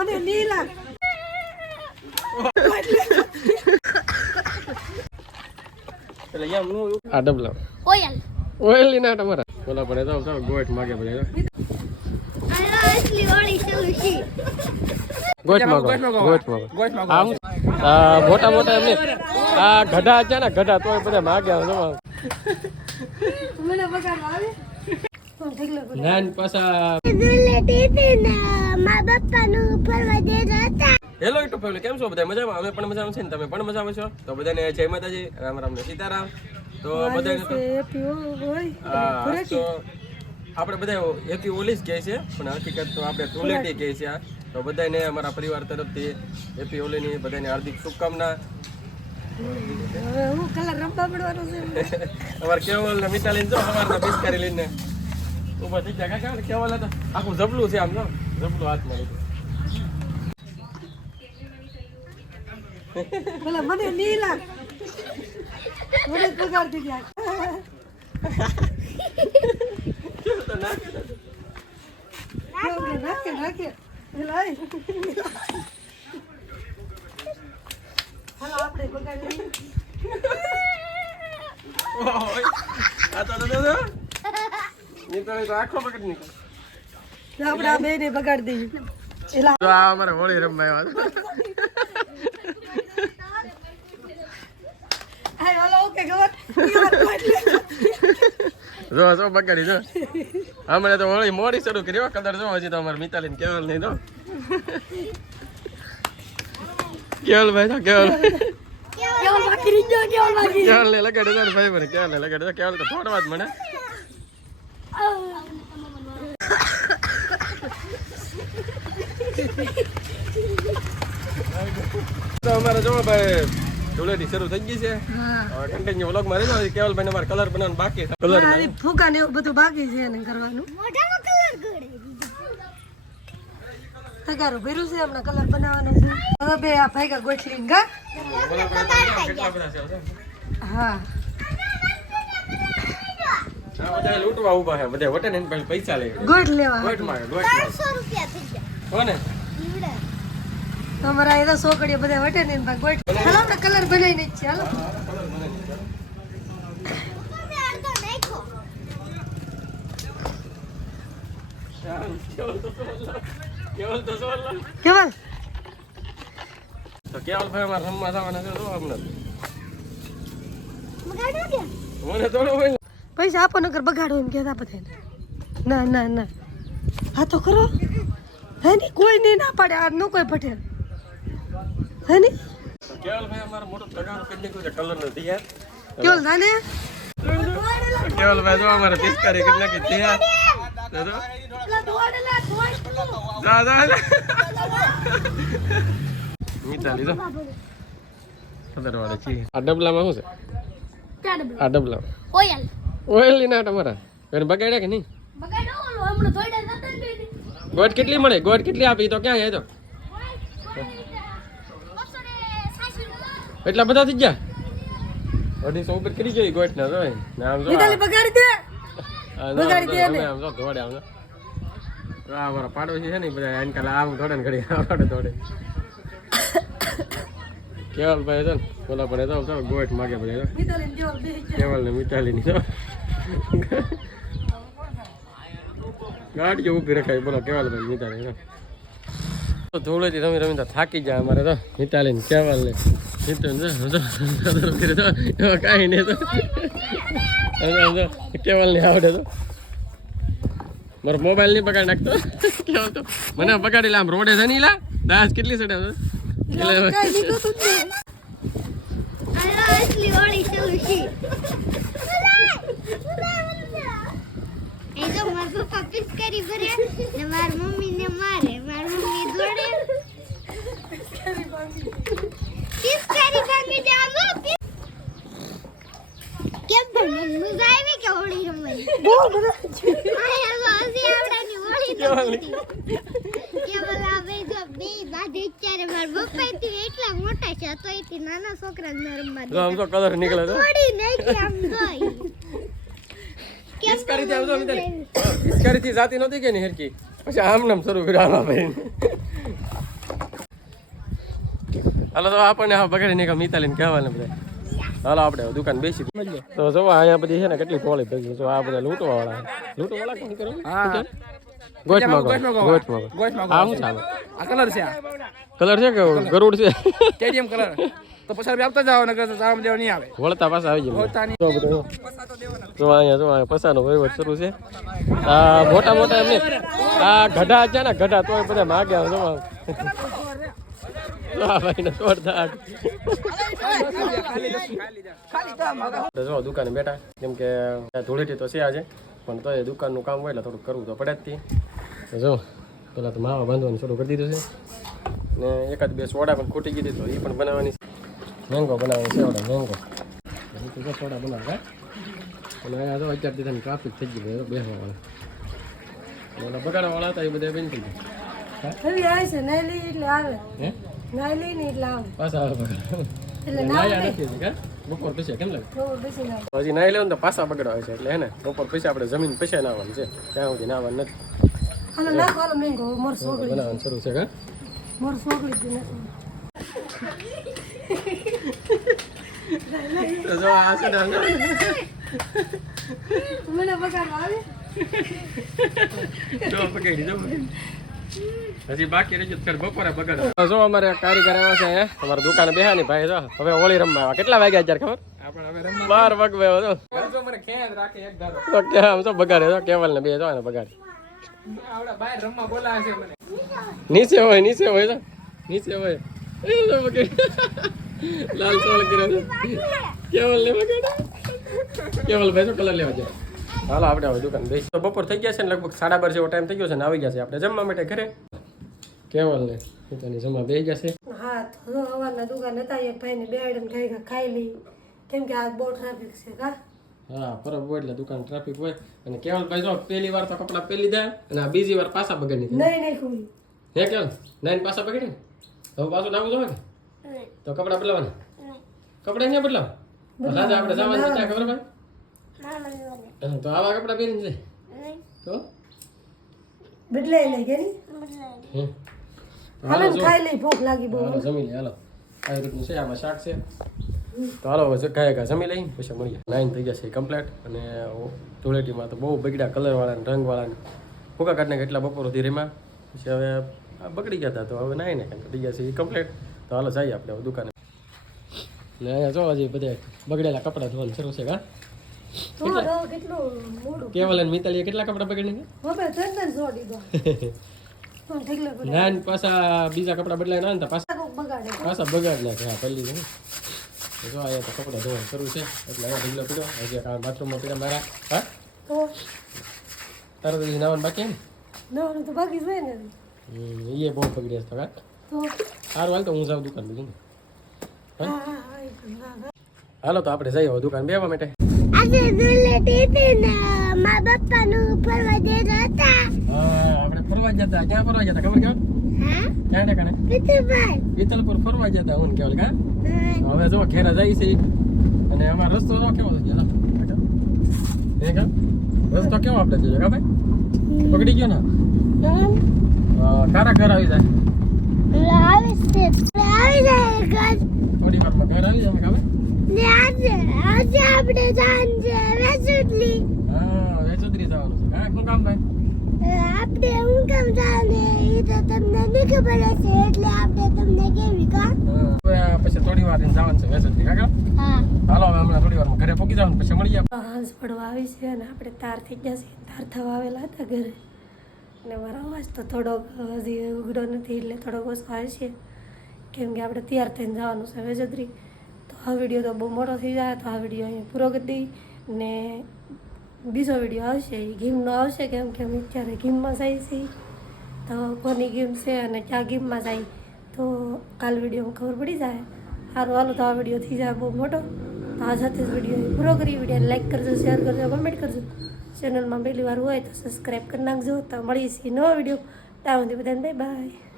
આ ડબલા ઓઇલ ના તમારા બોલા પડે તો ગોઠ માગે પડે ગોઠ માગો મોટા મોટા એમને આ ગઢા છે ને ગઢા તો બધા માગ્યા નાન પાછા હેલો યુટ્યુબ ફેમિલી કેમ છો બધા મજામાં અમે પણ મજામાં છે ને તમે પણ મજામાં છો તો બધાને જય માતાજી રામ રામ ને સીતારામ તો બધાને તો આપણે બધા હેપી હોલી જ કહે છે પણ હકીકત તો આપણે ધૂળેટી કહે છે તો બધાને અમારા પરિવાર તરફથી હેપી હોલીની બધાને હાર્દિક શુભકામના અમારે કેવલ ને મિતાલી જો સવારના બિસ્કારી લઈને ઉભા થઈ ગયા કાકા કેવલ હતા આખું જબલું છે આમ જો જબલું હાથમાં લીધું બોલા મને નીલા મને પગાર દી ગયા નાકે લાય હાલો આપણે પગાડી ઓય આ તો નીકળે તો આખો પકડ નીકળ આપણે આ બેને બગાડી દઈએ એલા તો આ અમારે હોળી રમવા આવ્યા હાય હાલો ઓકે ખબર જો બગાડી જો હમણાં તો હોળી મોડી શરૂ કરી કલર જો હજી તો અમારે મિતાલીને કેવલ નહીં દો કેવલ ભાઈ તો કેવલ કેવલ ને લગાડે તો ભાઈ મને કેવલ ને લગાડે તો કેવલ તો થોડવા જ મને તો અમારે જો ભાઈ ધૂળેટી શરૂ થઈ ગઈ છે કન્ટિન્યુ વ્લોગ માં રહેજો કેવલ ભાઈ અમારે કલર બનાવવાનું બાકી છે કલર ફૂકા ને એવું બધું બાકી છે એને કરવાનું તગારો ભર્યું છે હમણાં કલર બનાવવાનો છે હવે બે આ ભાઈકા ગોઠલી ગા હા બધા લૂંટવા ઉભા છે બધા વટે ને પૈસા લે ગોઠ લેવા ગોઠ માં 400 રૂપિયા થઈ ગયા કોને તમારા એ તો સોકડીઓ બધા વટે ને ભાઈ ગોઠ હાલો આપણે કલર બનાવીને જ છે હાલો કેવલ તો સોલા કેવલ તો કેવલ ભાઈ અમારે રમવા જવાના છે તો હમણાં બગાડો કે મને થોડો હોય પૈસા આપો નકર બગાડો એમ કહેતા બધાને ના ના ના હા તો કરો હે ની કોઈ નહીં ના પાડે આ નો કોઈ પટેલ હે ની કેવલ ભાઈ અમારે મોટો તગારો કરી નાખ્યો છે કલર નથી યાર કેવલ જાને કેવલ ભાઈ જો અમારે પિસ્કારી કરી નાખી તૈયાર મિતાલી જો કલર વાળે છે આ ડબલામાં શું છે આ ડબલા ઓઇલ ના તમારા એને બગાડ્યા કે નહીં ગોટ કેટલી મળે ગોટ કેટલી આપી તો ક્યાં જાય તો એટલા બધા થઈ ગયા 250 ઉપર કરી ગઈ ગોટ ના જોઈ આમ જો બગાડી દે આમ જો દોડે આમ આ મારા પાડોશી છે ને બધા આન કાલે આમ દોડે ને ઘડી આવડે દોડે કેવલ ભાઈ તો બોલા પડે તો ગોટ માગે પડે કેવલ ને મિતાલી ની ગાડીઓ ઉભી રખાય બોલો કેવલ ભાઈ મિતાલી તો ધૂળેથી રમી રમી થાકી જાય અમારે તો મિતાલી ને કેવલ ને કાંઈ નહીં તો કેવલ ને આવડે તો મારો મોબાઈલ નહીં બગાડી નાખતો કેવલ તો મને બગાડી લે આમ રોડે છે નહીં લા દાસ કેટલી સડે મમ્મી ને મારે મારી મમ્મી દોડે પિસ્કારી ભાંગી જામો કેમ પણ મજા આવી કે હોળી રમવાની બોલ આયા વાસી આવડાની હોળી કે બોલા બે જો બે બાધે ચારે માર બપ્પા થી એટલા મોટા છે તો એથી નાના છોકરાને રમવા દે આમ તો કલર નીકળે તો હોળી નહીં કે આમ જોઈ પિસ્કારી થી આવજો મિતાલી પિસ્કારી થી જાતી નહોતી કે ની હરકી પછી આમ નામ શરૂ કર્યા ભાઈ હાલો તો આપણને હા બગાડીને એક મિતાલીને કહેવાને બધા હાલો આપણે દુકાન બેસી તો જો અહીંયા બધી છે ને કેટલી ટોળી ભેગી જો આ બધા લૂંટવાવાળા કોણ કરે ગોઠ માગો હા શું ચાલે આ કલર છે આ કલર છે કે ગરુડ છે કેડીએમ કલર તો પછી આપતા જાવ નકર તો તારા દેવા નહીં આવે વળતા પાછા આવી જાય હોતા નહીં જો બધું જો અહીંયા પસાનો વહીવટ શરૂ છે આ મોટા મોટા એમને આ ગઢા છે ને ગઢા તોય બધા માગ્યા જો ભાઈ ને તોડતા જો દુકાને બેઠા કેમ કે ધૂળેટી તો છે આજે પણ તો એ દુકાનનું કામ હોય એટલે થોડુંક કરવું તો પડે જ થી જો પેલા તો માવા બાંધવાનું શરૂ કરી દીધું છે ને એકાદ બે સોડા પણ ખૂટી ગઈ તો એ પણ બનાવવાની મેંગો બનાવવાની છે ઓડા મેંગો સોડા બનાવતા અને અહીંયા તો અત્યાર દીધા ટ્રાફિક થઈ ગયું બેસવાવાળા ઓલા બગાડવાવાળા હતા એ બધા બેન થઈ ગયા હવે આવે છે નાઈ લઈ એટલે આવે નાઈ લઈ ને એટલે આવે પાછા આવે બગાડ એટલે નાયા નથી કા બપોર પછી કેમ લાગે બેસી ના હજી નાઈ લેવું ને તો પાછા બગડવા છે એટલે હે ને બપોર પછી આપણે જમીન પછી નાવાનું છે ત્યાં સુધી નાવાનું નથી હાલો નાખો હાલો મેંગો મોર સોગળી બનાવવાનું શરૂ છે કા મોર સોગળી જ નાખો તો જો આ છે ને મને બગાડવા આવે જો પકડી હજી બાકી રહી ગયું બપોરે બગાડ જો અમારે કારીગર આવ્યા છે અમારી દુકાને બેહા ની ભાઈ જો હવે હોળી રમવા આવ્યા કેટલા વાગ્યા અત્યારે ખબર આપણે હવે રમવા 12 વાગ્યા તો જો મને ખેદ રાખે એક ધારો તો કેમ તો બગાડે તો કેવલ ને બે જો ને બગાડે આવડા બહાર રમવા બોલાવે છે મને નીચે હોય તો નીચે હોય એ તો બગાડે લાલ ચોળ કર્યો છે કેવલ ને બગાડે કેવલ ભાઈ તો કલર લેવા જાય હાલો આપણે હવે દુકાન બેસી તો બપોર થઈ ગયા છે ને લગભગ 12:30 જેવો ટાઈમ થઈ ગયો છે ને આવી ગયા છે આપણે જમવા માટે ઘરે કેવલ ને પોતાની જમવા બેસી ગયા છે હા તો હવારના દુકાન હતા એક ભાઈને બેહાડીને ખાઈ લઈ કેમ કે આ બહુ ટ્રાફિક છે કા હા પરબ હોય એટલે દુકાન ટ્રાફિક હોય અને કેવલ ભાઈ જો પહેલી વાર તો કપડા પહેરી લીધા અને આ બીજી વાર પાછા બગાડી દીધા નહીં કોઈ હે કેવલ નાઈન પાછા બગાડી ને હવે પાછું નાવું જોવે કે તો કપડા બદલાવાના કપડા ક્યાં બદલાવ રાજા આપણે જવાનું છે ત્યાં ખબર ભાઈ તો આવા કપડા પહેરીને જાય તો બદલાઈ લઈ ગયા હમ. હાલો ખાઈ લઈ ભૂખ લાગી બહુ હાલો જમી લઈએ હાલો આવી રીતનું છે આમાં શાક છે તો હાલો હવે કાંઈ જમી લઈને પછી મળીએ નાઈન થઈ જશે કમ્પ્લીટ અને ધૂળેટીમાં તો બહુ બગડ્યા કલરવાળા ને રંગવાળા ફૂકા કાઢને કેટલા બપોર સુધી રેમાં પછી હવે આ બગડી ગયા હતા તો હવે નાઈને કાંઈ થઈ ગયા છે એ કમ્પ્લીટ તો હાલો જઈએ આપણે હવે દુકાને ને અહીંયા જો હજી બધે બગડેલા કપડાં ધોવાનું શરૂ છે કા કેટલું મોડું કેવલ અને મિતાલીએ કેટલા કપડાં બગડી હવે ધંધા જોડી દો પણ ઠીકલા પડે ના પાછા બીજા કપડાં બદલાય ના ને તો પાછા બગાડે બગાડ નાખે હા પહેલી જો અહીંયા તો કપડાં ધોવાનું શરૂ છે એટલે અહીંયા ઢીલો પીડો હજી બાથરૂમમાં પીડા મારા હા તો તારે તો નાવાનું બાકી ને નવાનું તો બાકી છે ને એ બહુ બગડ્યા હતા કા તો સારું હાલ તો હું જાઉં દુકાન બીજું હા હાલો તો આપણે જઈએ હવે દુકાન બેવા માટે આજે દુલેટી હતી ને મારા પપ્પાનું ફરવા જતા હતા આપણે ફરવા જતા ક્યાં ફરવા જતા ખબર કેવું હા ક્યાં ને કાને પિતરભાઈ પિતલપુર ફરવા જતા હું કેવલ કા હવે જો ઘેરા જાય છે અને અમારો રસ્તો કેવો છે એ કા રસ્તો કેવો આપણે જોઈએ કા ભાઈ પકડી ગયો ને કારા ઘર આવી જાય આવી જાય ઘર થોડી વારમાં ઘર આવી જાય કા ભાઈ ને આજે આપણે સાંજે વેસુટલી હા વેચોદરી જવાનું છે હા શું કામ ભાઈ આપણે હું કેમ જાણે એ તો તમને નહીં ખબર હશે એટલે આપણે તમને કેવી કા પછી થોડી વાર જવાનું છે વેચોદરી કાકા હા હાલો હવે હમણાં થોડી વારમાં ઘરે પહોંચી જવાનું પછી મળીએ હાંસ પડવા આવી છે અને આપણે તાર થઈ ગયા છે તાર થવા આવેલા હતા ઘરે અને મારો અવાજ તો થોડોક હજી ઉઘડો નથી એટલે થોડોક ઓછો આવે છે કેમ કે આપણે તૈયાર થઈને જવાનું છે વેજોદરી તો આ વિડીયો તો બહુ મોટો થઈ જાય તો આ વિડીયો અહીંયા પૂરો કરી દઈ ને બીજો વિડીયો આવશે એ ગેમનો આવશે કેમ કે અમે અત્યારે ગેમમાં જાય છે તો કોની ગેમ છે અને ક્યાં ગેમમાં જાય તો કાલ વિડીયોમાં ખબર પડી જાય સારું હાલો તો આ વિડીયો થઈ જાય બહુ મોટો તો આ સાથે જ વિડીયો પૂરો કરી વિડીયોને લાઈક કરજો શેર કરજો કમેન્ટ કરજો ચેનલમાં પહેલી વાર હોય તો સબસ્ક્રાઈબ કરી નાખજો તો મળીએ છીએ નવો વિડીયો ત્યાં સુધી બધાને બાય બાય